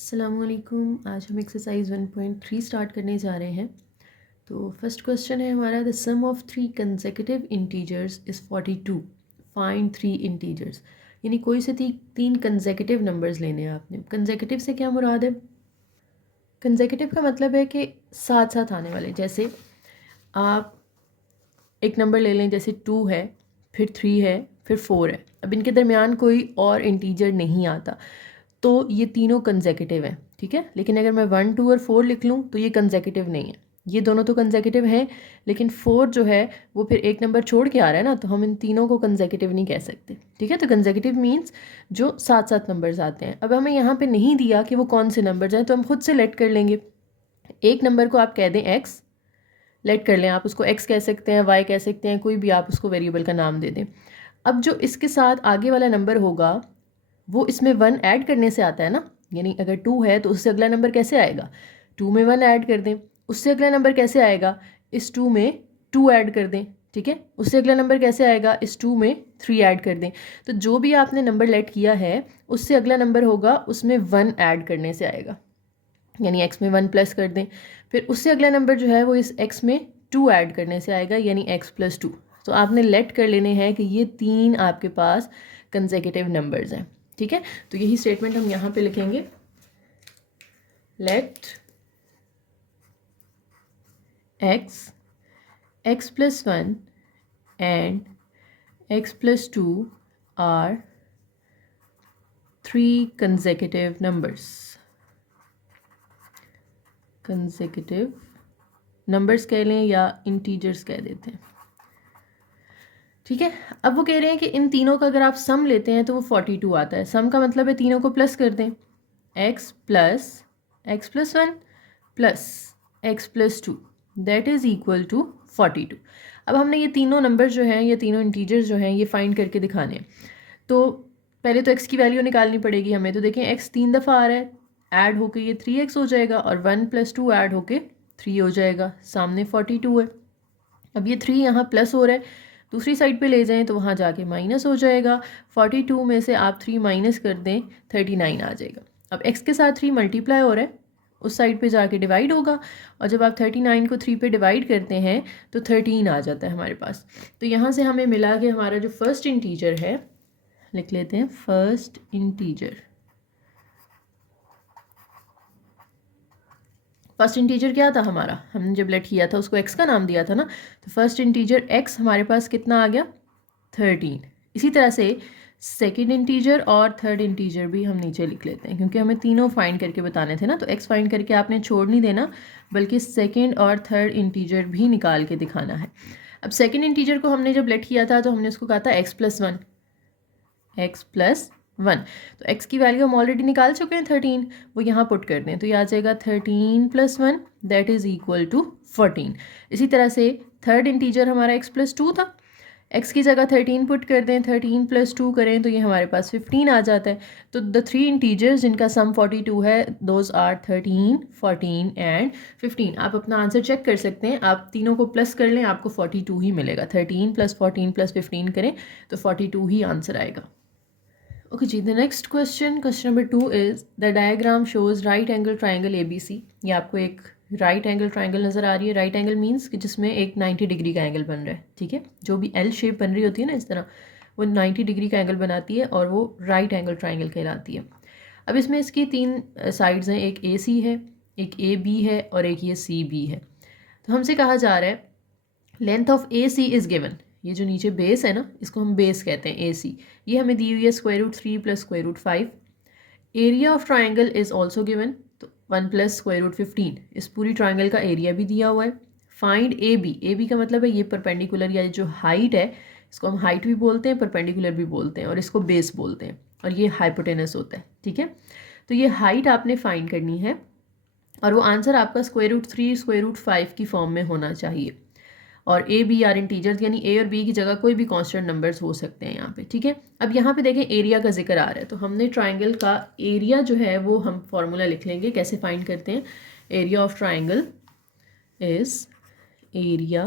अस्सलामुअलैकुम। आज हम एक्सरसाइज 1.3 स्टार्ट करने जा रहे हैं। तो फर्स्ट क्वेश्चन है हमारा, the sum of three consecutive integers is 42, find three integers. यानी कोई से तीन कंसेक्यूटिव नंबर्स लेने हैं आपने। कंसेक्यूटिव से क्या मुराद है? कंसेक्यूटिव का मतलब है कि साथ साथ आने वाले। जैसे आप एक नंबर ले लें, जैसे 2 है, फिर 3 है, फिर 4 है। अब इनके दरमियान कोई और इंटीजर नहीं आता तो ये तीनों कंसेक्यूटिव हैं, ठीक है। लेकिन अगर मैं 1, 2 और 4 लिख लूँ तो ये कंसेक्यूटिव नहीं है। ये दोनों तो कंसेक्यूटिव हैं, लेकिन 4 जो है वो फिर एक नंबर छोड़ के आ रहा है ना, तो हम इन तीनों को कंसेक्यूटिव नहीं कह सकते, ठीक है। तो कंसेक्यूटिव मीन्स जो साथ साथ नंबर्स आते हैं। अब हमें यहाँ पे नहीं दिया कि वो कौन से नंबर्स हैं, तो हम खुद से लेट कर लेंगे। एक नंबर को आप कह दें एक्स, लेट कर लें। आप उसको एक्स कह सकते हैं, वाई कह सकते हैं, कोई भी आप उसको वेरिएबल का नाम दे दें। अब जो इसके साथ आगे वाला नंबर होगा वो इसमें 1 ऐड करने से आता है ना। यानी अगर 2 है तो उससे अगला नंबर कैसे आएगा? 2 में 1 ऐड कर दें। उससे अगला नंबर कैसे आएगा? इस 2 में 2 ऐड कर दें, ठीक है। उससे अगला नंबर कैसे आएगा? इस 2 में 3 ऐड कर दें। तो जो भी आपने नंबर लेट किया है उससे अगला नंबर होगा उसमें 1 ऐड करने से आएगा। यानी x में 1 प्लस कर दें। फिर उससे अगला नंबर जो है वो इस x में 2 ऐड करने से आएगा, यानी x प्लस 2। तो आपने लेट कर लेने हैं कि ये तीन आपके पास कंसेक्यूटिव नंबर्स हैं, ठीक है। तो यही स्टेटमेंट हम यहाँ पे लिखेंगे, let x plus 1 and x plus 2 are three consecutive numbers. Consecutive numbers कह लें या इंटीजर्स कह देते हैं, ठीक है। अब वो कह रहे हैं कि इन तीनों का अगर आप सम लेते हैं तो वो 42 आता है। सम का मतलब है तीनों को प्लस कर दें। x plus 1 plus x plus 2 that is equal to 42। अब हमने ये तीनों नंबर जो हैं, ये तीनों इंटीजर्स जो हैं, ये फाइंड करके दिखाने हैं। तो पहले तो x की वैल्यू निकालनी पड़ेगी हमें। तो देखें x 3 दफ़ा आ रहा है, ऐड होके ये 3x हो जाएगा और 1 प्लस 2 ऐड होके 3 हो जाएगा। सामने 42 है। अब ये 3 यहाँ प्लस हो रहा है, दूसरी साइड पे ले जाएं तो वहाँ जाके माइनस हो जाएगा। 42 में से आप 3 माइनस कर दें, 39 आ जाएगा। अब x के साथ 3 मल्टीप्लाई हो रहा है, उस साइड पे जाके डिवाइड होगा, और जब आप 39 को 3 पे डिवाइड करते हैं तो 13 आ जाता है हमारे पास। तो यहाँ से हमें मिला कि हमारा जो फर्स्ट इंटीजर है, लिख लेते हैं फर्स्ट इंटीजर। फर्स्ट इंटीजर क्या था हमारा? हमने जब लेट किया था उसको x का नाम दिया था ना। तो फर्स्ट इंटीजर x हमारे पास कितना आ गया? 13। इसी तरह से सेकेंड इंटीजर और थर्ड इंटीजर भी हम नीचे लिख लेते हैं, क्योंकि हमें तीनों फाइंड करके बताने थे ना। तो x फाइंड करके आपने छोड़ नहीं देना, बल्कि सेकेंड और थर्ड इंटीजर भी निकाल के दिखाना है। अब सेकेंड इंटीजर को हमने जब लेट किया था तो हमने उसको कहा था x प्लस 1, x प्लस 1। तो x की वैल्यू हम ऑलरेडी निकाल चुके हैं 13, वो यहाँ पुट कर दें तो ये आ जाएगा 13 plus 1 that is equal to 14। इसी तरह से थर्ड इंटीजर हमारा x प्लस 2 था, x की जगह 13 पुट कर दें, 13 प्लस 2 करें तो ये हमारे पास 15 आ जाता है। तो द थ्री इंटीजर्स जिनका सम 42 है, दोज आर 13, 14 एंड 15। आप अपना आंसर चेक कर सकते हैं, आप तीनों को प्लस कर लें आपको 42 ही मिलेगा। 13 प्लस 14 प्लस 15 करें तो 42 ही आंसर आएगा। ओके जी, the next question, question number 2 is the diagram shows right angle triangle ABC। ये आपको एक राइट एंगल ट्राइंगल नज़र आ रही है। राइट एंगल मीन्स कि जिसमें एक 90 डिग्री का एंगल बन रहा है, ठीक है। जो भी L शेप बन रही होती है ना इस तरह, वो 90 डिग्री का एंगल बनाती है और वो राइट एंगल ट्राइंगल कहलाती है। अब इसमें इसकी तीन साइड्स हैं, एक AC है, एक AB है और एक ये CB है। तो हमसे कहा जा रहा है length of AC is given. ये जो नीचे बेस है ना, इसको हम बेस कहते हैं AC। ये हमें दी हुई है √3 plus √5। Area of triangle is also given, तो 1 प्लस √15। इस पूरी ट्राइंगल का एरिया भी दिया हुआ है। Find AB। AB का मतलब है ये परपेंडिकुलर या जो हाइट है, इसको हम हाइट भी बोलते हैं, परपेंडिकुलर भी बोलते हैं, और इसको बेस बोलते हैं, और ये हाइपोटेनस होता है, ठीक है। तो ये हाइट आपने फाइंड करनी है और वो आंसर आपका √3 √5 की फॉर्म में होना चाहिए। और A B आर इंटीजर्स, यानी A और B की जगह कोई भी कांस्टेंट नंबर्स हो सकते हैं यहाँ पे, ठीक है। अब यहाँ पे देखें एरिया का जिक्र आ रहा है, तो हमने ट्राइंगल का एरिया जो है वो हम फॉर्मूला लिख लेंगे। कैसे फाइंड करते हैं? Area of triangle is area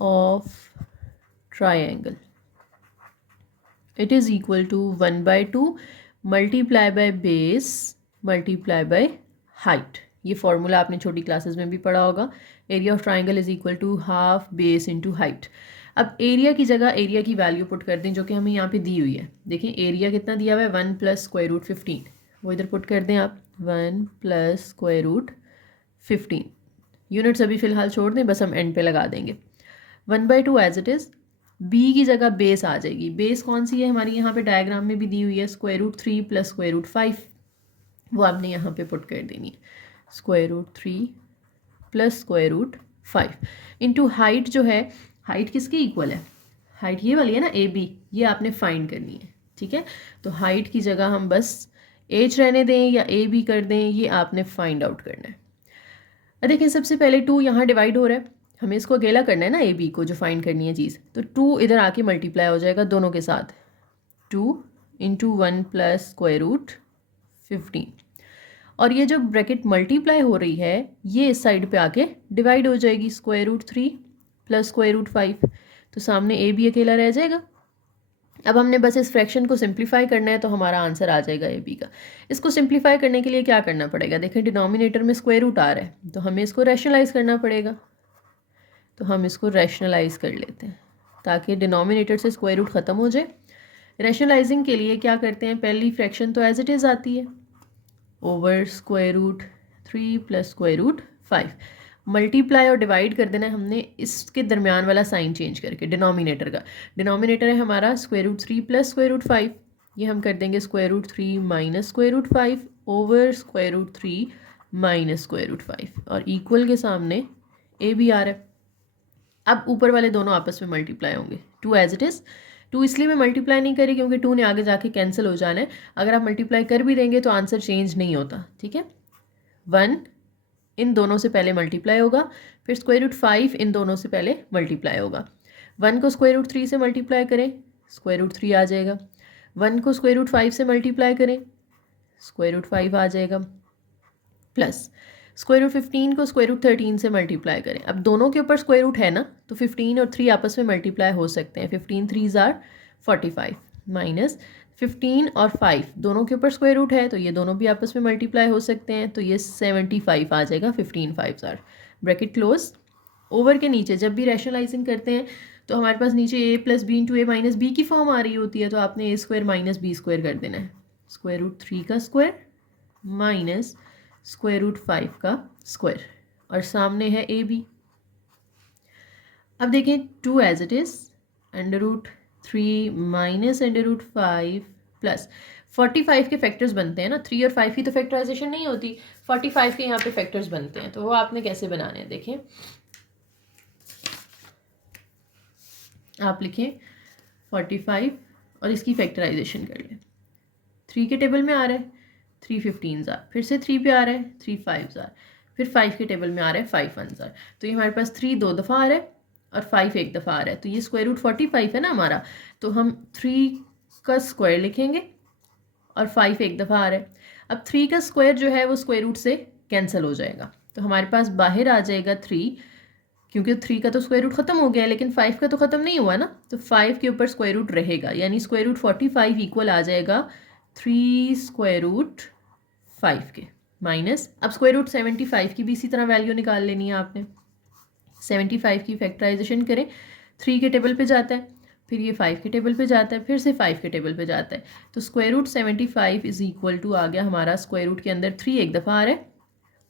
of triangle, it is equal to 1/2 multiply by base multiply by height. ये फॉर्मूला आपने छोटी क्लासेस में भी पढ़ा होगा। Area of triangle is equal to half base into height. अब एरिया की जगह एरिया की वैल्यू पुट कर दें जो कि हमें यहाँ पे दी हुई है। देखिए एरिया कितना दिया हुआ है 1 प्लस स्क्वायर रूट 15, वो इधर पुट कर दें आप 1 प्लस स्क्वायर रूट 15। यूनिट्स अभी फ़िलहाल छोड़ दें, बस हम एंड पे लगा देंगे। 1/2 एज इट इज़। बी की जगह बेस आ जाएगी। बेस कौन सी है हमारी यहाँ पे डायग्राम में भी दी हुई है, square root 3 plus square root 5, वो आपने यहाँ पे पुट कर देनी है। Square root 3 plus square root 5 into height जो है, हाइट किसकी इक्वल है, हाइट ये वाली है ना ए बी, ये आपने फाइंड करनी है। ठीक है, तो हाइट की जगह हम बस एच रहने दें या ए बी कर दें, ये आपने फाइंड आउट करना है। देखिए सबसे पहले 2 यहाँ डिवाइड हो रहा है, हमें इसको अकेला करना है ना ए बी को जो फाइंड करनी है चीज़, तो 2 इधर आके मल्टीप्लाई हो जाएगा दोनों के साथ। 2 इंटू 1 प्लस स्क्वायर रूट 15, और ये जो ब्रैकेट मल्टीप्लाई हो रही है ये इस साइड पे आके डिवाइड हो जाएगी। Square root 3 plus square root 5, तो सामने ए बी अकेला रह जाएगा। अब हमने बस इस फ्रैक्शन को सिंप्लीफाई करना है तो हमारा आंसर आ जाएगा ए बी का। इसको सिंप्लीफाई करने के लिए क्या करना पड़ेगा, देखें डिनोमिनेटर में स्क्वायर रूट आ रहा है तो हमें इसको रैशनलाइज करना पड़ेगा। तो हम इसको रैशनलाइज कर लेते हैं ताकि डिनोमिनेटर से स्क्वायर रूट ख़त्म हो जाए। रैशनलाइजिंग के लिए क्या करते हैं, पहली फ्रैक्शन तो एज इट इज़ आती है over square root 3 plus square root 5, multiply और डिवाइड कर देना है हमने इसके दरमियान वाला साइन चेंज करके डिनोमिनेटर का। डिनोमिनेटर है हमारा square root 3 plus square root 5, ये हम कर देंगे square root 3 minus square root 5 over square root 3 minus square root 5, और इक्वल के सामने ए बी आ रहा है। अब ऊपर वाले दोनों आपस में मल्टीप्लाई होंगे। 2 एज इट इज़, 2 इसलिए मैं मल्टीप्लाई नहीं करी क्योंकि 2 ने आगे जाके कैंसिल हो जाना है। अगर आप मल्टीप्लाई कर भी देंगे तो आंसर चेंज नहीं होता। ठीक है, 1 इन दोनों से पहले मल्टीप्लाई होगा, फिर स्क्वायर रूट 5 इन दोनों से पहले मल्टीप्लाई होगा। 1 को स्क्वायर रूट 3 से मल्टीप्लाई करें, स्क्वायर रूट 3 आ जाएगा। 1 को स्क्वायर रूट 5 से मल्टीप्लाई करें, स्क्वायर रूट 5 आ जाएगा। प्लस स्क्वायर रूट 15 को स्क्वायर रूट 13 से मल्टीप्लाई करें। अब दोनों के ऊपर स्क्वायर रूट है ना, तो 15 और 3 आपस में मल्टीप्लाई हो सकते हैं। 15 3 आर 45 माइनस 15 और 5 दोनों के ऊपर स्क्वायर रूट है तो ये दोनों भी आपस में मल्टीप्लाई हो सकते हैं, तो ये 75 आ जाएगा। 15 5 आर, ब्रैकेट क्लोज। ओवर के नीचे जब भी रैशनलाइजिंग करते हैं तो हमारे पास नीचे ए प्लस बी इंटू ए माइनस बी की फॉर्म आ रही होती है, तो आपने ए स्क्वायर माइनस बी स्क्वायर कर देना है। स्क्वायर रूट 3 का स्क्वायर माइनस स्क्वायर रूट 5 का स्क्वायर, और सामने है ए बी। अब देखें 2 as it is, under root 3 minus under root 5 plus 45 के फैक्टर्स बनते हैं ना, 3 और 5 की तो फैक्टराइजेशन नहीं होती, 45 के यहाँ पे फैक्टर्स बनते हैं, तो वो आपने कैसे बनाने हैं देखें। आप लिखें 45 और इसकी फैक्टराइजेशन कर लें। 3 के टेबल में आ रहा है 3 15 ज़ार, फिर से 3 पे आ रहा है 3 5 ज़ार, फिर 5 के टेबल में आ रहा है 5 1 ज़ार, तो ये हमारे पास 3 2 दफ़ा आ रहा है और 5 एक दफ़ा आ रहा है, तो ये स्क्वायर रूट 45 है ना हमारा, तो हम 3 का स्क्वायर लिखेंगे और 5 एक दफ़ा आ रहा है। अब 3 का स्क्वायर जो है वो स्क्वायर रूट से कैंसिल हो जाएगा, तो हमारे पास बाहर आ जाएगा 3, क्योंकि 3 का तो स्क्वायर रूट ख़त्म हो गया है लेकिन 5 का तो ख़त्म नहीं हुआ ना, तो 5 के ऊपर स्क्वायर रूट रहेगा, यानी स्क्वायर रूट 45 इक्वल आ जाएगा 3 स्क्वायर रूट 5 के माइनस। अब स्क्वायर रूट 75 की भी इसी तरह वैल्यू निकाल लेनी है आपने। 75 की फैक्टराइजेशन करें, 3 के टेबल पे जाता है, फिर ये 5 के टेबल पे जाता है, फिर से 5 के टेबल पे जाता है, तो square root 75 is equal to आ गया हमारा, स्क्वायर रूट के अंदर 3 एक दफ़ा आ रहा है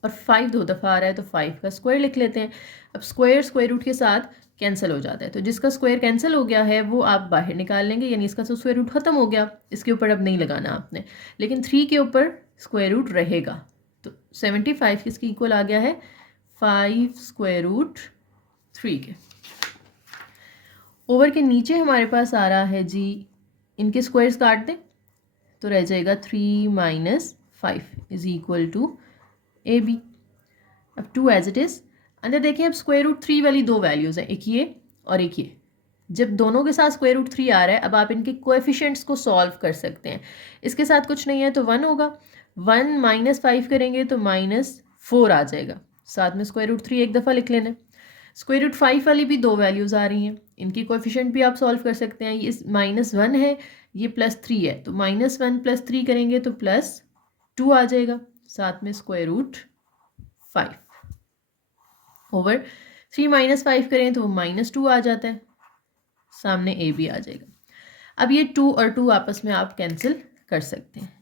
और 5 दो दफ़ा आ रहा है, तो 5 का स्क्वायर लिख लेते हैं। अब स्क्वायर स्क्वायर रूट के साथ कैंसिल हो जाता है, तो जिसका स्क्वायर कैंसिल हो गया है वो आप बाहर निकाल लेंगे, यानी इसका तो स्क्वायर रूट ख़त्म हो गया, इसके ऊपर अब नहीं लगाना आपने, लेकिन 3 के ऊपर स्क्वायर रूट रहेगा, तो 75 किसकी इक्वल आ गया है 5 स्क्वायर रूट 3 के। ओवर के नीचे हमारे पास आ रहा है जी, इनके स्क्वायर्स काट दें तो रह जाएगा 3 minus 5 is equal to A B. अब 2 एज इट इज़, अंदर देखें अब स्क्वायर रूट 3 वाली दो वैल्यूज़ हैं, एक ये और एक ये, जब दोनों के साथ स्क्वायर रूट 3 आ रहा है अब आप इनके कोएफिशिएंट्स को सॉल्व कर सकते हैं। इसके साथ कुछ नहीं है तो 1 होगा, 1 माइनस 5 करेंगे तो -4 आ जाएगा, साथ में स्क्वायर रूट 3 एक दफ़ा लिख लेना। स्क्वायर रूट 5 वाली भी दो वैल्यूज़ आ रही हैं, इनकी कोएफिशिएंट भी आप सॉल्व कर सकते हैं। ये -1 है, ये +3 है, तो -1 + 3 करेंगे तो +2 2 आ जाएगा, साथ में स्क्वायर रूट 5 ओवर 3 माइनस 5 करें तो -2 आ जाता है, सामने a भी आ जाएगा। अब ये 2 और 2 आपस में आप कैंसिल कर सकते हैं,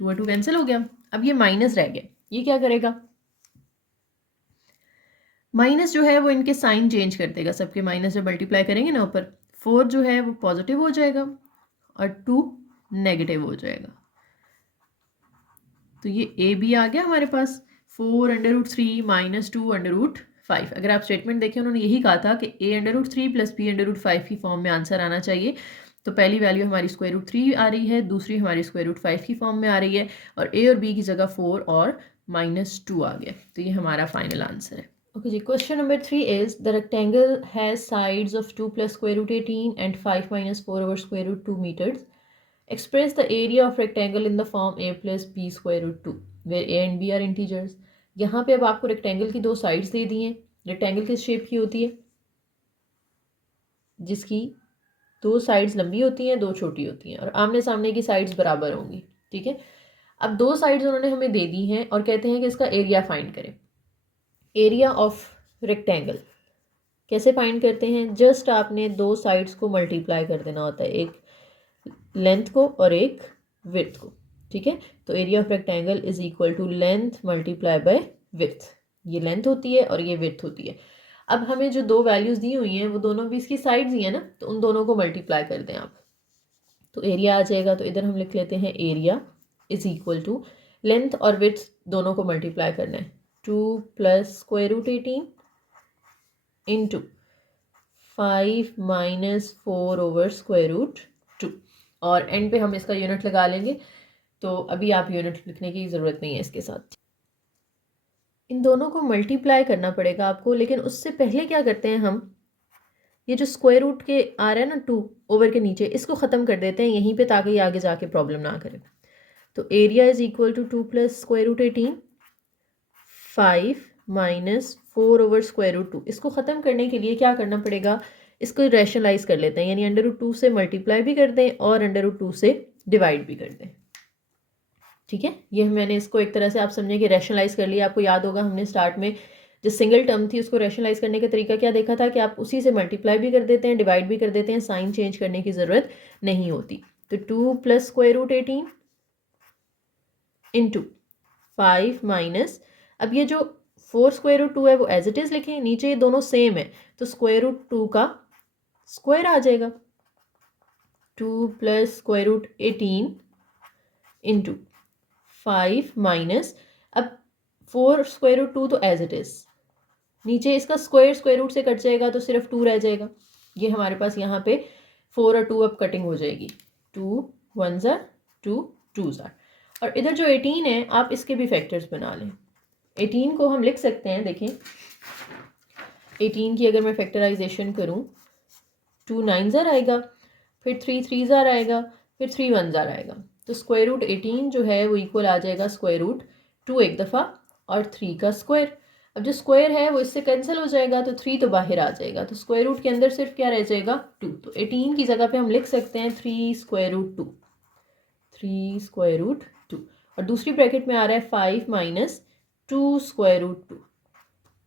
2 और 2 कैंसिल हो गया। अब ये माइनस रह गया, ये क्या करेगा, माइनस जो है वो इनके साइन चेंज कर देगा, सबके माइनस जब मल्टीप्लाई करेंगे ना ऊपर, 4 जो है वो पॉजिटिव हो जाएगा और 2 नेगेटिव हो जाएगा। तो ये a भी आ गया हमारे पास, 4√3 - 2√5। अगर आप स्टेटमेंट देखें उन्होंने यही कहा था कि a√3 + b√5 की फॉर्म में आंसर आना चाहिए। तो पहली वैल्यू हमारी √3 आ रही है, दूसरी हमारी √5 की फॉर्म में आ रही है, और a और b की जगह 4 और -2 आ गया। तो ये हमारा फाइनल आंसर है। Okay, ji, question number 3 is the rectangle has sides of 2 + √18 and 5 - 4 over √2 meters. Express the area of rectangle in the form a + b √2 where a and b are integers. यहाँ पे अब आपको rectangle की दो sides दे दी हैं। Rectangle किस shape की होती है, जिसकी दो साइड्स लंबी होती हैं, दो छोटी होती हैं, और आमने सामने की साइड्स बराबर होंगी। ठीक है, अब दो साइड्स उन्होंने हमें दे दी हैं और कहते हैं कि इसका एरिया फाइंड करें। एरिया ऑफ रेक्टेंगल कैसे फाइंड करते हैं, जस्ट आपने दो साइड्स को मल्टीप्लाई कर देना होता है, एक लेंथ को और एक विड्थ को। ठीक है, तो area of rectangle is equal to length multiply by width. ये लेंथ होती है और ये विड्थ होती है। अब हमें जो दो वैल्यूज दी हुई हैं वो दोनों भी इसकी साइड्स ही है ना, तो उन दोनों को मल्टीप्लाई कर दें आप, तो एरिया आ जाएगा। तो इधर हम लिख लेते हैं area is equal to length और विड्थ दोनों को मल्टीप्लाई करना है, 2 + √18 इंटू 5 - 4 over √2, और एंड पे हम इसका यूनिट लगा लेंगे। तो अभी आप यूनिट लिखने की ज़रूरत नहीं है इसके साथ। इन दोनों को मल्टीप्लाई करना पड़ेगा आपको, लेकिन उससे पहले क्या करते हैं हम, ये जो स्क्वायर रूट के आ रहा है ना 2 ओवर के नीचे, इसको ख़त्म कर देते हैं यहीं पे, ताकि ये आगे जाके प्रॉब्लम ना करे। तो area is equal to 2 + √18 5 - 4 over √2। इसको ख़त्म करने के लिए क्या करना पड़ेगा, इसको रैशनलाइज कर लेते हैं, यानी √2 से मल्टीप्लाई भी कर दें और √2 से डिवाइड भी कर दें। ठीक है, ये मैंने इसको एक तरह से आप समझे कि रैशनलाइज कर लिया। आपको याद होगा हमने स्टार्ट में जो सिंगल टर्म थी उसको रैशनलाइज करने का तरीका क्या देखा था, कि आप उसी से मल्टीप्लाई भी कर देते हैं, डिवाइड भी कर देते हैं, साइन चेंज करने की ज़रूरत नहीं होती। तो 2 + √18 इंटू 5 माइनस, अब ये जो 4 √2 है वो एज इट इज़ लिखें, नीचे ये दोनों सेम है तो √2 का स्क्वायर आ जाएगा, 2 + √18 इंटू 5 माइनस, अब 4 √2 तो एज इट इज़, नीचे इसका स्क्वायर रूट से कट जाएगा तो सिर्फ 2 रह जाएगा। ये हमारे पास यहाँ पे 4 और 2 अब कटिंग हो जाएगी, 2 1s are 2 2s are, और इधर जो 18 है आप इसके भी फैक्टर्स बना लें। 18 को हम लिख सकते हैं, देखें 18 की अगर मैं फैक्टराइजेशन करूँ, 2 9s are आएगा, फिर 3 3s are आएगा, फिर 3 1s are आएगा। तो √18 जो है वो इक्वल आ जाएगा √2 एक दफ़ा और 3 का स्क्वायर। अब जो स्क्वायर है वो इससे कैंसिल हो जाएगा तो 3 तो बाहर आ जाएगा, तो स्क्वायर रूट के अंदर सिर्फ क्या रह जाएगा 2। तो 18 की जगह पे हम लिख सकते हैं 3 √2, 3 √2, और दूसरी ब्रैकेट में आ रहा है 5 - 2 √2।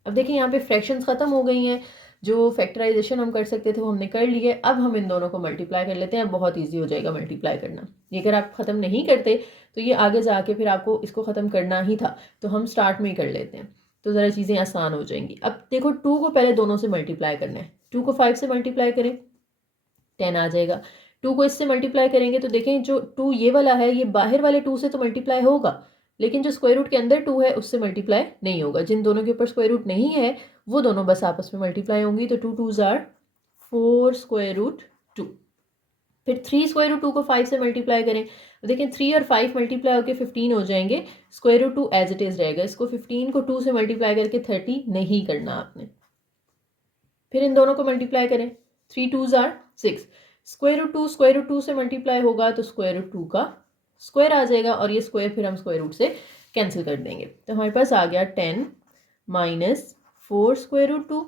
अब देखिए यहाँ पे फ्रैक्शंस ख़त्म हो गई हैं, जो फैक्टराइजेशन हम कर सकते थे वो हमने कर लिए। अब हम इन दोनों को मल्टीप्लाई कर लेते हैं, बहुत ईजी हो जाएगा मल्टीप्लाई करना। ये अगर आप ख़त्म नहीं करते तो ये आगे जाके फिर आपको इसको ख़त्म करना ही था, तो हम स्टार्ट में ही कर लेते हैं तो ज़रा चीज़ें आसान हो जाएंगी। अब देखो 2 को पहले दोनों से मल्टीप्लाई करना है, 2 को 5 से मल्टीप्लाई करें 10 आ जाएगा, 2 को इससे मल्टीप्लाई करेंगे तो देखें जो 2 ये वाला है ये बाहर वाले 2 से तो मल्टीप्लाई होगा, लेकिन जो स्क्वायर रूट के अंदर 2 है उससे मल्टीप्लाई नहीं होगा। जिन दोनों के ऊपर स्क्वायर रूट नहीं है वो दोनों बस आपस में मल्टीप्लाई होंगी, तो 2 2s are 4 √2। फिर 3 √2 को 5 से मल्टीप्लाई करें तो देखें 3 और 5 मल्टीप्लाई होकर 15 हो जाएंगे, √2 एज इट इज़ रहेगा। इसको 15 को 2 से मल्टीप्लाई करके 30 नहीं करना आपने। फिर इन दोनों को मल्टीप्लाई करें, 3 2s are 6, √2 से मल्टीप्लाई होगा तो √2 का स्क्वायर आ जाएगा, और ये स्क्वायर फिर हम स्क्वायर रूट से कैंसिल कर देंगे। तो हमारे पास आ गया 10 - 4 √2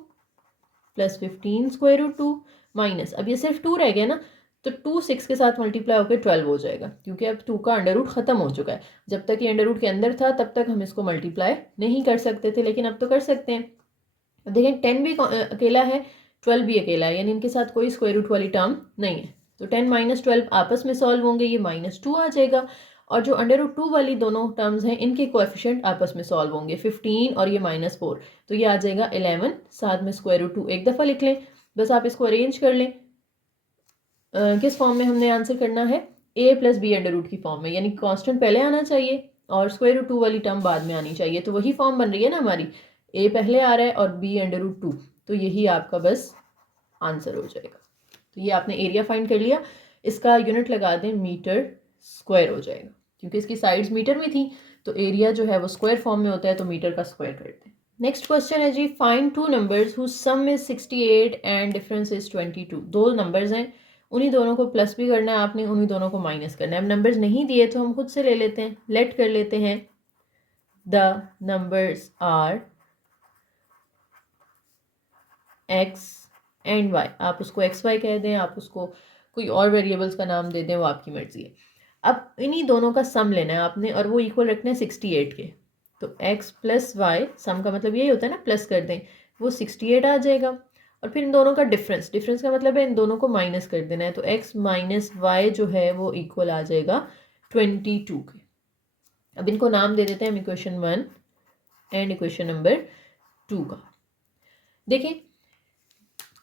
+ 15 √2 माइनस, अब ये सिर्फ 2 रह गया ना, तो 2 6 के साथ मल्टीप्लाई होकर 12 हो जाएगा, क्योंकि अब 2 का अंडर रूट ख़त्म हो चुका है। जब तक ये अंडर रूट के अंदर था तब तक हम इसको मल्टीप्लाई नहीं कर सकते थे, लेकिन अब तो कर सकते हैं। अब देखें 10 भी अकेला है, 12 भी अकेला है, यानी इनके साथ कोई स्क्वायर रूट वाली टर्म नहीं है। तो 10 माइनस 12 आपस में सॉल्व होंगे, ये -2 आ जाएगा। और जो अंडर रूट 2 वाली दोनों टर्म्स हैं इनके कोएफिशिएंट आपस में सॉल्व होंगे, 15 और ये -4, तो ये आ जाएगा 11। साथ में स्क्वायर रूट 2 एक दफ़ा लिख लें, बस आप इसको अरेंज कर लें। किस फॉर्म में हमने आंसर करना है, a plus B under root की फॉर्म में, यानी कांस्टेंट पहले आना चाहिए और स्क्वायर रूट 2 वाली टर्म बाद में आनी चाहिए। तो वही फॉर्म बन रही है ना हमारी, a पहले आ रहा है और b अंडर रूट 2, तो यही आपका बस आंसर हो जाएगा। तो ये आपने एरिया फाइंड कर लिया, इसका यूनिट लगा दें मीटर स्क्वायर हो जाएगा, क्योंकि इसकी साइड्स मीटर में थी तो एरिया जो है वो स्क्वायर फॉर्म में होता है, तो मीटर का स्क्वायर करते हैं। नेक्स्ट क्वेश्चन है जी, find two numbers whose sum is 68 and difference is 22। दो नंबर्स हैं, उन्हीं दोनों को प्लस भी करना है आपने, उन्हीं दोनों को माइनस करना है। अब नंबर्स नहीं दिए तो हम खुद से ले लेते हैं, लेट कर लेते हैं the numbers are x and y। आप उसको एक्स वाई कह दें, आप उसको कोई और वेरिएबल्स का नाम दे दें, वो आपकी मर्जी है। अब इन्हीं दोनों का सम लेना है आपने और वो इक्वल रखना है 68 के। तो x प्लस वाई, सम का मतलब यही होता है ना, प्लस कर दें, वो 68 आ जाएगा। और फिर इन दोनों का डिफरेंस, डिफरेंस का मतलब है इन दोनों को माइनस कर देना है, तो x माइनस वाई जो है वो इक्वल आ जाएगा 22 के। अब इनको नाम दे देते हैं हम इक्वेशन 1 एंड इक्वेशन नंबर 2 का। देखें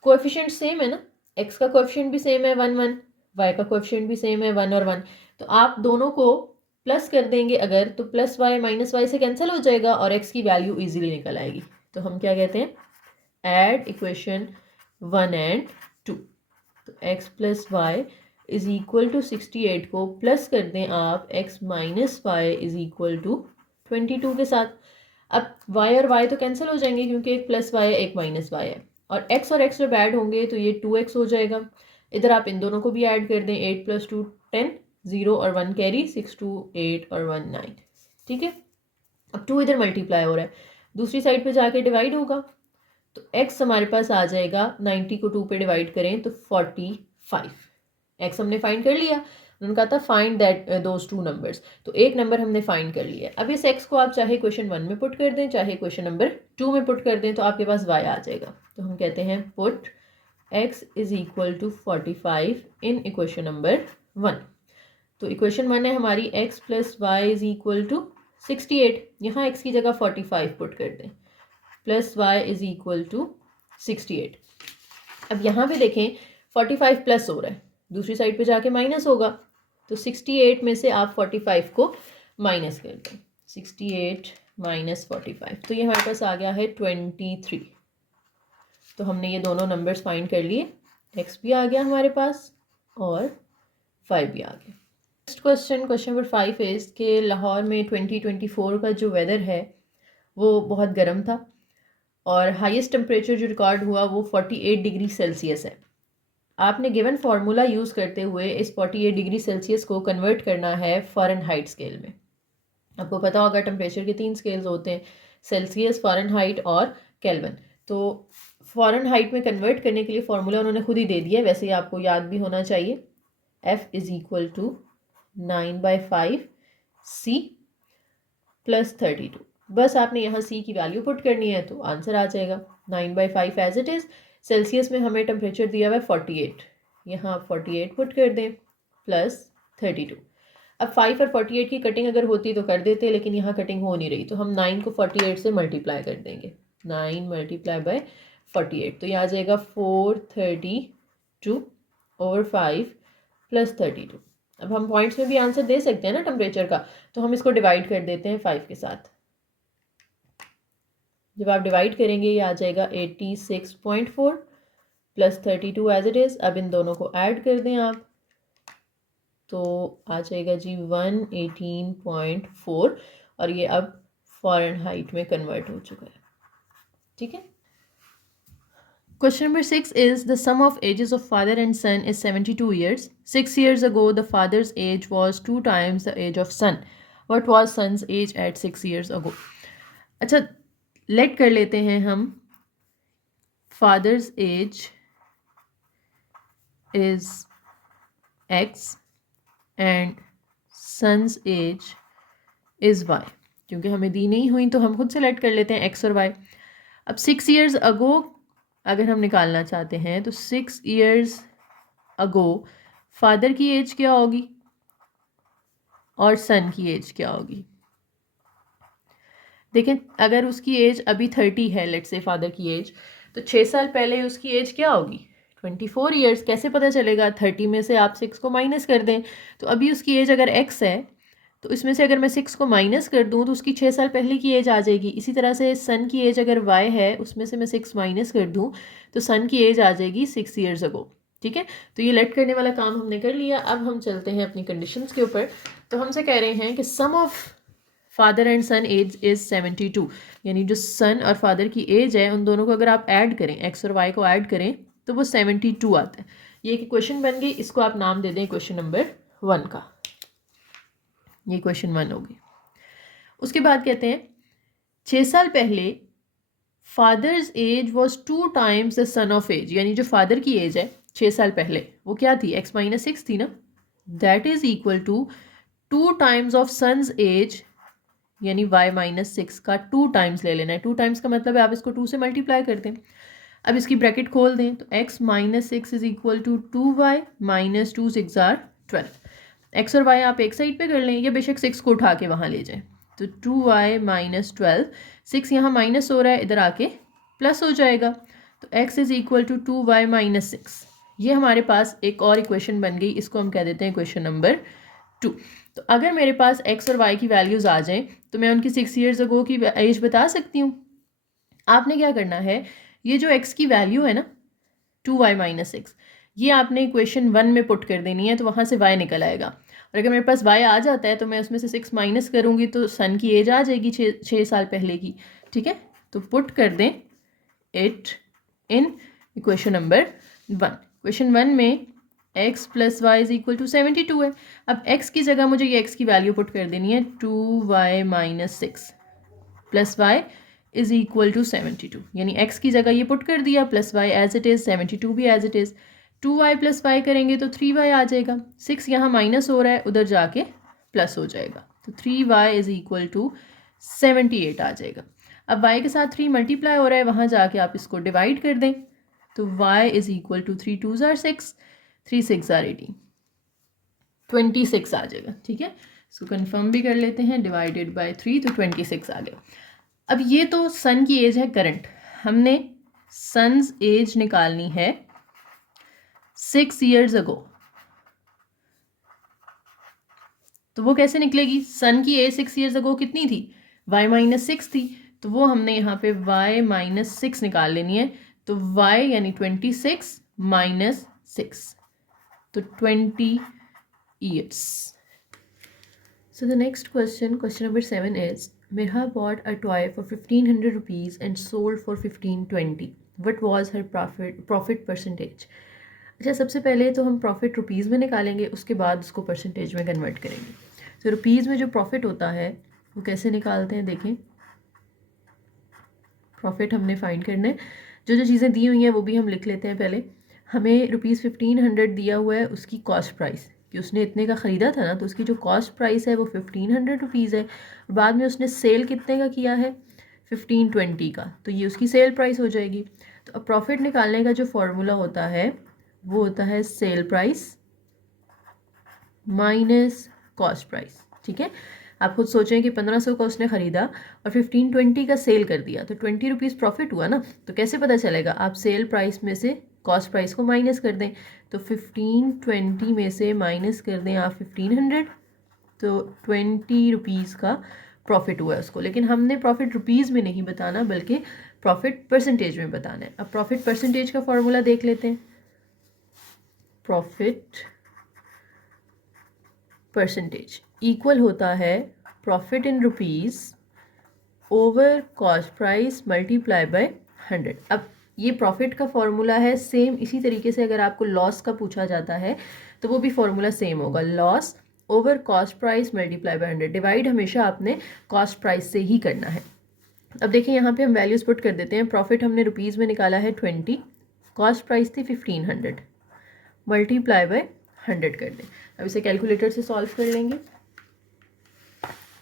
कोएफिशिएंट सेम है ना, x का कोएफिशिएंट भी सेम है 1 1, y का कोएफिशिएंट भी सेम है 1 और 1। तो आप दोनों को प्लस कर देंगे अगर, तो प्लस वाई माइनस वाई से कैंसिल हो जाएगा और x की वैल्यू इजीली निकल आएगी। तो हम क्या कहते हैं, ऐड इक्वेशन 1 एंड 2। तो x plus Y is equal to 68 को प्लस कर दें आप x minus Y is equal to 22 के साथ। अब y और y तो कैंसिल हो जाएंगे, क्योंकि एक प्लस वाई है एक माइनस वाई है, और x जब ऐड होंगे तो ये 2x हो जाएगा। इधर आप इन दोनों को भी ऐड कर दें, 8 + 2 10, 0 और 1 कैरी, 6 2 8 और 1 9। ठीक है, अब 2 इधर मल्टीप्लाई हो रहा है, दूसरी साइड पे जाके डिवाइड होगा, तो x हमारे पास आ जाएगा, 90 को 2 पे डिवाइड करें तो 45। x हमने फाइंड कर लिया, उन्होंने कहा था find that those two numbers, तो एक नंबर हमने फाइंड कर लिया। अब इस x को आप चाहे क्वेश्चन 1 में पुट कर दें, चाहे क्वेश्चन नंबर 2 में पुट कर दें, तो आपके पास y आ जाएगा। तो हम कहते हैं put x is equal to 45 in equation number 1। तो इक्वेशन 1 है हमारी x plus Y is equal to 68, यहाँ x की जगह 45 पुट कर दें, plus Y is equal to 68। अब यहाँ पे देखें 45 प्लस हो रहा है, दूसरी साइड पे जाके माइनस होगा, तो 68 में से आप 45 को माइनस कर दें, 68 माइनस 45, तो ये हमारे पास आ गया है 23। तो हमने ये दोनों नंबर्स फाइंड कर लिए, x भी आ गया हमारे पास और 5 भी आ गया। Next question, question number 5 is कि लाहौर में 2024 का जो वेदर है वो बहुत गर्म था और हाईएस्ट टेम्परेचर जो रिकॉर्ड हुआ वो 48 डिग्री सेल्सियस है। आपने गिवन फार्मूला यूज़ करते हुए इस 48 डिग्री सेल्सियस को कन्वर्ट करना है फ़ारेनहाइट स्केल में। आपको पता होगा टेम्परेचर के 3 स्केल्स होते हैं, सेल्सियस, फ़ारेनहाइट और केल्विन। तो फ़ारेनहाइट में कन्वर्ट करने के लिए फार्मूला उन्होंने खुद ही दे दिया है, वैसे ही आपको याद भी होना चाहिए। F is equal to 9/5 C plus 32। बस आपने यहाँ C की वैल्यू पुट करनी है तो आंसर आ जाएगा 9/5 एज इट इज़। सेल्सियस में हमें टेम्परेचर दिया हुआ है 48, यहाँ आप 48 पुट कर दें प्लस 32। अब 5 और 48 की कटिंग अगर होती तो कर देते, लेकिन यहाँ कटिंग हो नहीं रही, तो हम 9 को 48 से मल्टीप्लाई कर देंगे, 9 मल्टीप्लाई बाय 48, तो ये आ जाएगा 432 ओवर 5 प्लस 32। अब हम पॉइंट्स में भी आंसर दे सकते हैं ना टेम्परेचर का, तो हम इसको डिवाइड कर देते हैं 5 के साथ। जब आप डिवाइड करेंगे ये आ जाएगा 86.4 प्लस 32 एज इट इज़। अब इन दोनों को ऐड कर दें आप, तो आ जाएगा जी 118.4, और ये अब फ़ारेनहाइट में कन्वर्ट हो चुका है। ठीक है, Question number 6 is the sum of ages of father and son is 72 years. 6 years ago, the father's age was 2 times the age of son. What was son's age at 6 years ago? अच्छा, let कर लेते हैं हम father's age is X and son's age is Y, क्योंकि हमें दी नहीं हुई तो हम खुद सेलेक्ट कर लेते हैं एक्स और वाई। अब 6 ईयर्स अगो अगर हम निकालना चाहते हैं तो 6 ईयर्स अगो फादर की एज क्या होगी और सन की एज क्या होगी। देखें, अगर उसकी एज अभी 30 है, लेट्स से फादर की एज, तो 6 साल पहले उसकी एज क्या होगी 24 ईयर्स। कैसे पता चलेगा, 30 में से आप 6 को माइनस कर दें। तो अभी उसकी एज अगर x है तो इसमें से अगर मैं 6 को माइनस कर दूं तो उसकी 6 साल पहले की एज आ जाएगी। इसी तरह से सन की एज अगर y है, उसमें से मैं 6 माइनस कर दूं तो सन की एज आ जाएगी 6 ईयर्स अगो। ठीक है, तो ये लेट करने वाला काम हमने कर लिया। अब हम चलते हैं अपनी कंडीशंस के ऊपर। तो हमसे कह रहे हैं कि sum of father and son age is 72, यानी जो सन और फादर की एज है उन दोनों को अगर आप ऐड करें, एक्स और वाई को ऐड करें तो वो 72 आता है। ये एक क्वेश्चन बन गई, इसको आप नाम दे दें क्वेश्चन नंबर 1 का। ये क्वेश्चन 1 होगी। उसके बाद कहते हैं 6 साल पहले father's age was 2 times the son of age, यानी जो फादर की एज है 6 साल पहले वो क्या थी, x माइनस 6 थी ना। That is equal to 2 times of son's age, यानी y माइनस 6 का 2 टाइम्स ले लेना है। 2 टाइम्स का मतलब है आप इसको 2 से मल्टीप्लाई कर दें। अब इसकी ब्रैकेट खोल दें तो x minus 6 is equal to 2y minus 2 6 are 12। x और y आप एक साइड पे कर लें या बेशक 6 को उठा के वहाँ ले जाएं। तो 2y माइनस 12, 6 यहाँ माइनस हो रहा है, इधर आके प्लस हो जाएगा। तो x is equal to 2y minus 6। ये हमारे पास एक और इक्वेशन बन गई, इसको हम कह देते हैं इक्वेशन नंबर 2। तो अगर मेरे पास x और y की वैल्यूज़ आ जाएं तो मैं उनकी 6 ईयर्स अगो की एज बता सकती हूँ। आपने क्या करना है, ये जो x की वैल्यू है ना 2y माइनस 6, ये आपने इक्वेशन 1 में पुट कर देनी है, तो वहाँ से y निकल आएगा। और अगर मेरे पास y आ जाता है तो मैं उसमें से 6 माइनस करूँगी तो सन की एज आ जाएगी 6 साल पहले की। ठीक है, तो पुट कर दें it in equation number 1। Equation 1 में x plus Y is equal to 72 है। अब x की जगह मुझे ये x की वैल्यू पुट कर देनी है 2y minus 6 plus Y is equal to 72, यानी x की जगह ये पुट कर दिया, plus y as it is, 72 भी as it is. 2y plus y करेंगे तो 3y आ जाएगा। 6 यहाँ माइनस हो रहा है, उधर जाके प्लस हो जाएगा, तो 3y इज इक्वल टू 78 आ जाएगा। अब y के साथ 3 मल्टीप्लाई हो रहा है, वहाँ जाके आप इसको डिवाइड कर दें तो y is equal to 3 2s are 6, 3 6 are 18, 26 आ जाएगा। ठीक है, इसको कंफर्म भी कर लेते हैं, डिवाइडेड बाय 3 तो 26 आ गया। अब ये तो सन की एज है करंट, हमने सन्स एज निकालनी है 6 ईयर्स अगो। तो वो कैसे निकलेगी, सन की एज 6 ईयर्स अगो कितनी थी, y माइनस 6 थी, तो वो हमने यहाँ पे y माइनस 6 निकाल लेनी है। तो y यानी 26 माइनस 6, तो 20 years. So the next question, question number 7 is, Mirha bought a toy for 1500 rupees and sold for 1520. What was her profit percentage? अच्छा, सबसे पहले तो हम प्रॉफिट रुपीज़ में निकालेंगे, उसके बाद उसको परसेंटेज में कन्वर्ट करेंगे। तो रुपीज़ में जो प्रॉफिट होता है वो कैसे निकालते हैं, देखें। प्रॉफिट हमने फाइंड करना है, जो जो चीज़ें दी हुई हैं वो भी हम लिख लेते हैं। पहले हमें रुपीज़ 1500 दिया हुआ है, उसकी कॉस्ट प्राइस कि उसने इतने का ख़रीदा था ना, तो उसकी जो कॉस्ट प्राइस है वो 1500 रुपीज़ है। और बाद में उसने सेल कितने का किया है, 1520 का, तो ये उसकी सेल प्राइस हो जाएगी। तो अब प्रॉफिट निकालने का जो फॉर्मूला होता है वो होता है sale price minus cost price. ठीक है, आप खुद सोचें कि 1500 का उसने ख़रीदा और 1520 का सेल कर दिया, तो 20 रुपीज़ प्रॉफिट हुआ ना। तो कैसे पता चलेगा, आप सेल प्राइस में से कॉस्ट प्राइस को माइनस कर दें, तो 1520 में से माइनस कर दें आप 1500, तो 20 रुपीज़ का प्रॉफिट हुआ है उसको। लेकिन हमने प्रॉफिट रुपीज़ में नहीं बताना, बल्कि प्रॉफिट परसेंटेज में बताना है। अब प्रॉफिट परसेंटेज का फॉर्मूला देख लेते हैं। प्रॉफिट परसेंटेज इक्वल होता है profit in rupees over cost price multiply by 100। अब ये प्रॉफिट का फॉर्मूला है सेम, इसी तरीके से अगर आपको लॉस का पूछा जाता है तो वो भी फॉर्मूला सेम होगा, loss over cost price multiply by 100। Divide हमेशा आपने कॉस्ट प्राइस से ही करना है। अब देखिए यहाँ पे हम वैल्यूज़ पुट कर देते हैं। प्रॉफिट हमने रुपीज़ में निकाला है 20, कॉस्ट प्राइस थी 1500 मल्टीप्लाई बाय 100 कर दें। अब इसे कैलकुलेटर से सॉल्व कर लेंगे।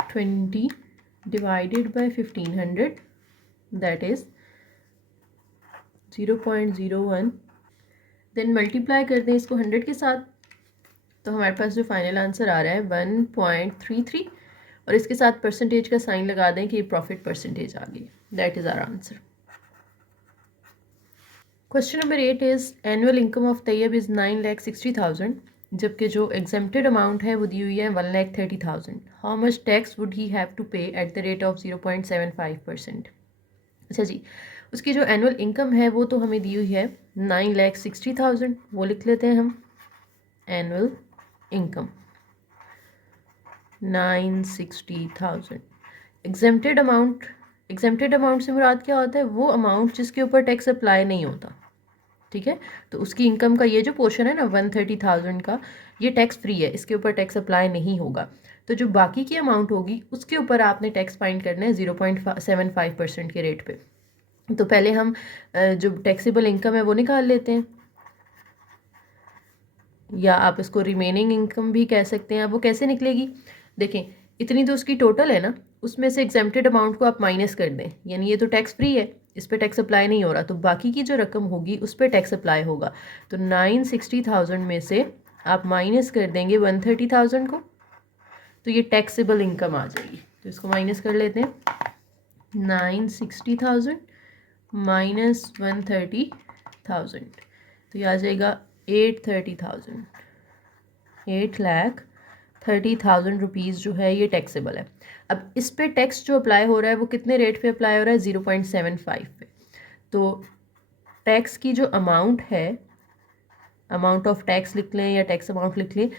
20 divided by 1500 that is 0.01। Then multiply कर दें इसको 100 के साथ, तो हमारे पास जो फाइनल आंसर आ रहा है 1.33, और इसके साथ परसेंटेज का साइन लगा दें कि प्रॉफिट परसेंटेज आ गई। That is our answer. Question number 8 is annual income of Tayyab is 9,60,000, जबकि जो एग्जेम्प्टेड अमाउंट है वो दी हुई है 1,30,000। How much tax would he have to pay at the rate of 0.75%। अच्छा जी, उसकी जो एनुअल इनकम है वो तो हमें दी हुई है 9,60,000, वो लिख लेते हैं हम। Annual income 960,000। एग्जेम्प्टेड अमाउंट से मुराद क्या होता है? वो अमाउंट जिसके ऊपर टैक्स अप्लाई नहीं होता, ठीक है। तो उसकी इनकम का ये जो पोर्शन है ना 130,000 का, ये टैक्स फ्री है, इसके ऊपर टैक्स अप्लाई नहीं होगा। तो जो बाकी की अमाउंट होगी उसके ऊपर आपने टैक्स फाइंड करना है 0.75% के रेट पे। तो पहले हम जो टैक्सेबल इनकम है वो निकाल लेते हैं, या आप इसको रिमेनिंग इनकम भी कह सकते हैं। अब वो कैसे निकलेगी? देखें, इतनी तो उसकी टोटल है ना, उसमें से एग्जेम्प्टेड अमाउंट को आप माइनस कर दें, यानी ये तो टैक्स फ्री है, इस पर टैक्स अप्लाई नहीं हो रहा, तो बाकी की जो रकम होगी उस पर टैक्स अप्लाई होगा। तो 960,000 में से आप माइनस कर देंगे 130,000 को, तो ये टैक्सेबल इनकम आ जाएगी। तो इसको माइनस कर लेते हैं, 960,000 माइनस 130,000, तो ये आ जाएगा 830,000। 8,30,000 रुपीज़ जो है ये टैक्सेबल है। अब इस पे टैक्स जो अप्लाई हो रहा है वो कितने रेट पे अप्लाई हो रहा है? 0.75 पे। तो टैक्स की जो अमाउंट है, अमाउंट ऑफ टैक्स लिख लें या टैक्स अमाउंट लिख लें,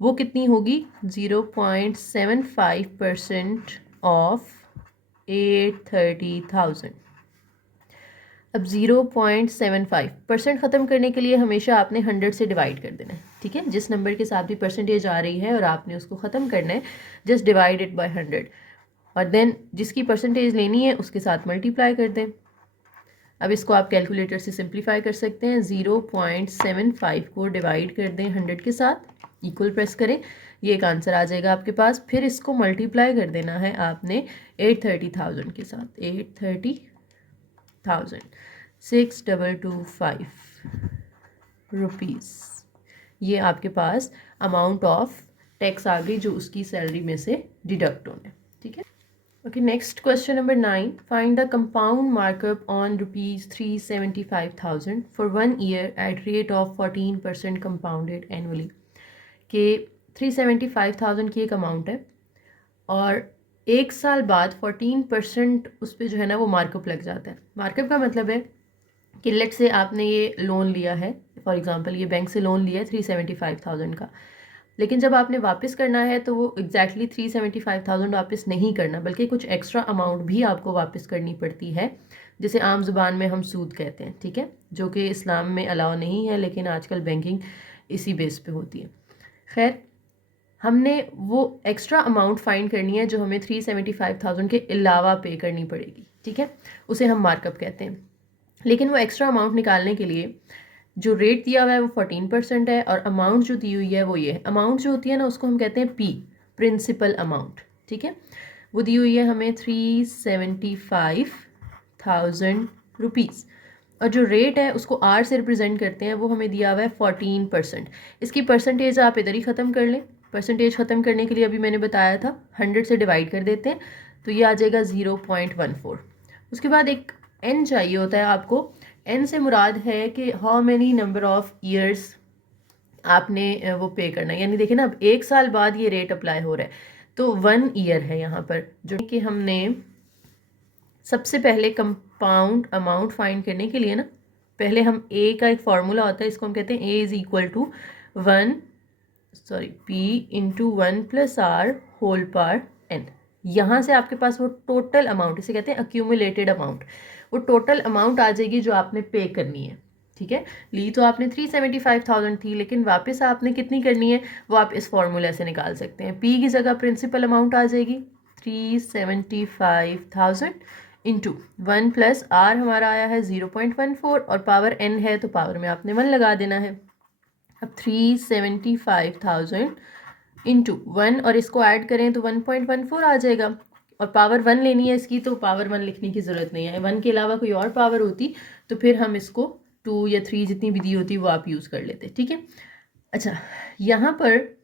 वो कितनी होगी? 0.75% ऑफ 830,000। अब 0.75% ख़त्म करने के लिए हमेशा आपने 100 से डिवाइड कर देना है, ठीक है। जिस नंबर के साथ भी परसेंटेज आ रही है और आपने उसको ख़त्म करना है, जस्ट डिवाइड इट बाय 100, और देन जिसकी परसेंटेज लेनी है उसके साथ मल्टीप्लाई कर दें। अब इसको आप कैलकुलेटर से सिंप्लीफाई कर सकते हैं। 0.75 को डिवाइड कर दें 100 के साथ, इक्वल प्रेस करें, ये एक आंसर आ जाएगा आपके पास। फिर इसको मल्टीप्लाई कर देना है आपने 830,000 के साथ। 830,000 6,225 रुपीज़, ये आपके पास अमाउंट ऑफ टैक्स आ गई जो उसकी सैलरी में से डिडक्ट होने, ठीक है। Okay, next question number 9, find the compound markup on ₹375,000 for 1 year at rate of 14% compounded annually. के 375,000 की एक अमाउंट है और एक साल बाद 14% उस पर जो है ना वो मार्कअप लग जाता है। मार्कअप का मतलब है कि लेट से आपने ये लोन लिया है, फॉर एग्जांपल ये बैंक से लोन लिया है 375,000 का, लेकिन जब आपने वापस करना है तो वो एग्जैक्टली 375,000 वापस नहीं करना, बल्कि कुछ एक्स्ट्रा अमाउंट भी आपको वापस करनी पड़ती है, जिसे आम जुबान में हम सूद कहते हैं, ठीक है, जो कि इस्लाम में अलाउ नहीं है, लेकिन आजकल बैंकिंग इसी बेस पे होती है। खैर, हमने वो एक्स्ट्रा अमाउंट फाइंड करनी है जो हमें 375,000 के अलावा पे करनी पड़ेगी, ठीक है, उसे हम मार्कअप कहते हैं। लेकिन वो एक्स्ट्रा अमाउंट निकालने के लिए जो रेट दिया हुआ है वो 14% है, और अमाउंट जो दी हुई है वो ये है। अमाउंट जो होती है ना उसको हम कहते हैं पी, प्रिंसिपल अमाउंट, ठीक है। वो दी हुई है हमें 375,000 रुपीज़, और जो रेट है उसको आर से रिप्रेजेंट करते हैं, वो हमें दिया हुआ है 14%। इसकी परसेंटेज आप इधर ही ख़त्म कर लें। परसेंटेज ख़त्म करने के लिए अभी मैंने बताया था 100 से डिवाइड कर देते हैं, तो ये आ जाएगा 0.14। उसके बाद एक एन चाहिए होता है आपको। एन से मुराद है कि how many number of years आपने वो पे करना है, यानी देखिए ना, अब एक साल बाद ये रेट अप्लाई हो रहा है, तो 1 ईयर है यहाँ पर, जो कि हमने सबसे पहले कंपाउंड अमाउंट फाइंड करने के लिए ना, पहले हम ए का एक फार्मूला होता है, इसको हम कहते हैं A is equal to P into 1 plus R whole power N. यहाँ से आपके पास वो टोटल अमाउंट, इसे कहते हैं अक्यूमुलेटेड अमाउंट, वो टोटल अमाउंट आ जाएगी जो आपने पे करनी है, ठीक है। ली तो आपने 375,000 थी, लेकिन वापस आपने कितनी करनी है वो आप इस फॉर्मूला से निकाल सकते हैं। पी की जगह प्रिंसिपल अमाउंट आ जाएगी 375,000 इंटू 1 प्लस आर हमारा आया है 0.14, और पावर एन है तो पावर में आपने 1 लगा देना है। अब 375,000 इंटू 1 और इसको ऐड करें तो 1.14 आ जाएगा, और पावर 1 लेनी है इसकी, तो पावर 1 लिखने की ज़रूरत नहीं है। 1 के अलावा कोई और पावर होती तो फिर हम इसको 2 या 3 जितनी भी दी होती वो आप यूज़ कर लेते, ठीक है। अच्छा, यहाँ पर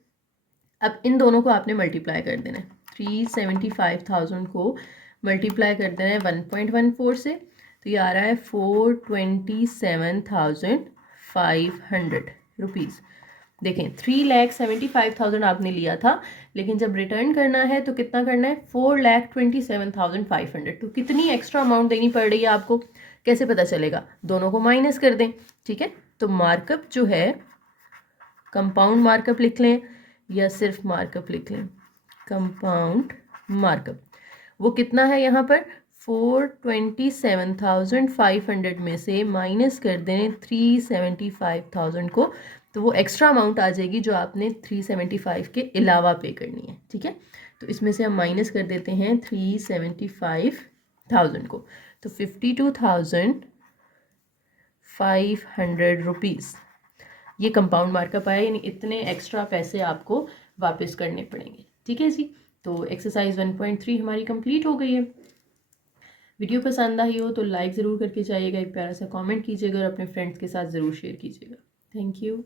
अब इन दोनों को आपने मल्टीप्लाई कर देना है। 375,000 को मल्टीप्लाई कर देना है 1.14 से, तो ये आ रहा है 427,500 रुपीज़। देखें 3,75,000 आपने लिया था, लेकिन जब रिटर्न करना है तो कितना करना है, 4,27,500। तो कितनी एक्स्ट्रा अमाउंट देनी पड़ रही है आपको, कैसे पता चलेगा, दोनों को माइनस कर दें, ठीक है। तो मार्कअप जो है, कंपाउंड मार्कअप लिख लें या सिर्फ मार्कअप लिख लें, कंपाउंड मार्कअप वो कितना है यहाँ पर, 427,500 में से माइनस कर दें 375,000 को, तो वो एक्स्ट्रा अमाउंट आ जाएगी जो आपने 375 के अलावा पे करनी है, ठीक है। तो इसमें से हम माइनस कर देते हैं 375,000 को, तो 52,500 रुपीज़ ये कंपाउंड मार्कअप आया, यानी इतने एक्स्ट्रा पैसे आपको वापस करने पड़ेंगे, ठीक है जी। तो एक्सरसाइज 1.3 हमारी कंप्लीट हो गई है। वीडियो पसंद आई हो तो लाइक ज़रूर करके जाइएगा, एक प्यारा सा कमेंट कीजिएगा और अपने फ्रेंड्स के साथ ज़रूर शेयर कीजिएगा। Thank you.